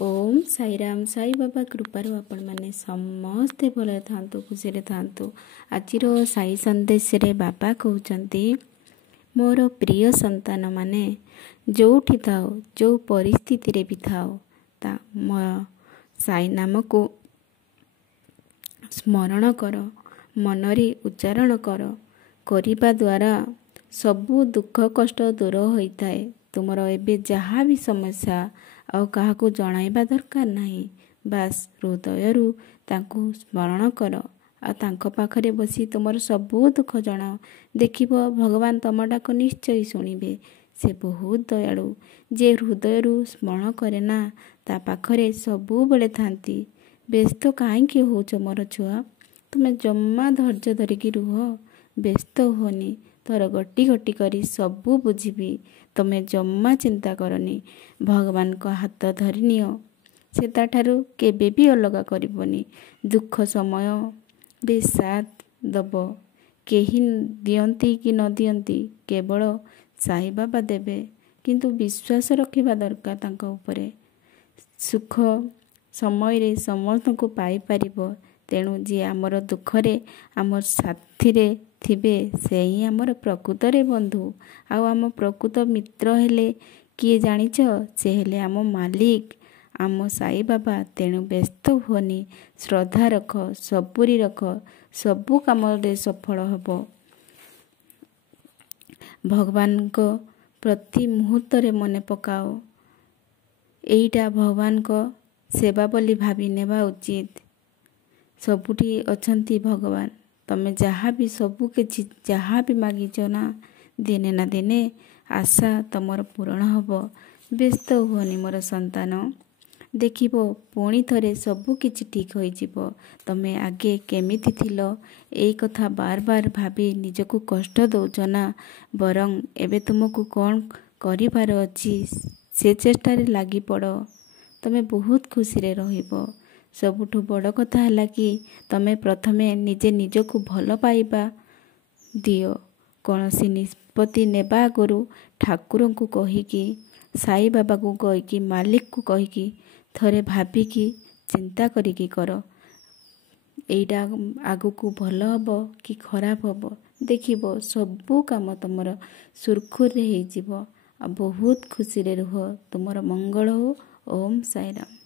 ओम साईराम साई बाबा कृपार आपण मैंने समस्ते भल था खुशी था। आज साई संदेश रे बाबा कहते मोर प्रिय संतान माने जोठी थाओ जो परिस्थिति रे भी थाओ ता मो साई नाम को स्मरण कर मनरे उच्चारण करने द्वारा सबू दुख कष्ट दूर होता है। तुमर एबे जहाँ भी समस्या आउ काहाकू जणाइबा दरकार नहीं, बास हृदयरू तांकू स्मरण कर आ तांको पाखरे बसी तुमर सबू दुख जणाओ। देखिबो भगवान तम डाक निश्चय शुणिबे। से बहुत दयालु, जे हृदयरू स्मरण करे ना ता पाखरे सबू बेले थांती। व्यस्त काहींकि होउछ मोर छुआ, तुमे जम्मा धैर्य धरिकी रुह, व्यस्त होनी। तोर गटी गटी करी सबू बुझिबी, तुमे जम्मा चिंता करनी। भगवान को हाथ धरि नियो, से ताठारू केबे भी अलगा करिबोनी। दुख समय रे साथ दब, केही दियंती कि न दियंती केवल साई बाबा देबे, किंतु विश्वास रखिबा दरकार तांको उपरे। सुख समय रे समस्त को पाई परिबो। तेणु जी आमर दुखरे आमर साथी रे थिबे से ही आमर प्रकृत रे बंधु। आउ आम प्रकृत मित्र हेले किए जानिछ, से हेले आम मालिक आम साई बाबा। तेणु व्यस्त हुअनी, श्रद्धा रख, सबुरी रख, सबू काम रे सफल हबो। भगवान को प्रति मुहूर्त रे मने पकाओ। एईटा भगवान को सेवा बोली भावी नेबा उचित। सबुठी अछंती भगवान, तमे जहाँ भी सबू किछि जहाँ भी मागिच ना दिने ना दिने आशा तमर पूरण हबो। व्यस्त हुअनी मोर संतान, देखिबो पुणी थरे सबू किछि ठीक होई जिवो। तमे आगे केमिति थिलो एई कथा बार बार भाबी निजको कष्ट दउछ ना, बरं एबे तुमको कौन करिबार अछि से चेष्टा रे लागी पड़। तमे बहुत खुशी रे रहिबो। सबुठु बड़ कथा है कि तमे प्रथमे निजे निजको भल पाइबा दियो। कौनसी निष्पत्ति नेबा आगुरु ठाकुर को कहिकी, साई बाबा को कहिकी, मालिक को कहिकी थरे भाबिकी चिंता करिकी कर। एइटा आगुकू भल हबो कि खराब हबो, देखिबो सबू काम तुमर सुरखुर रे हेइ जिवो। आ बहुत खुशी रे रुह। तुमर मंगल हो। ओम साईराम।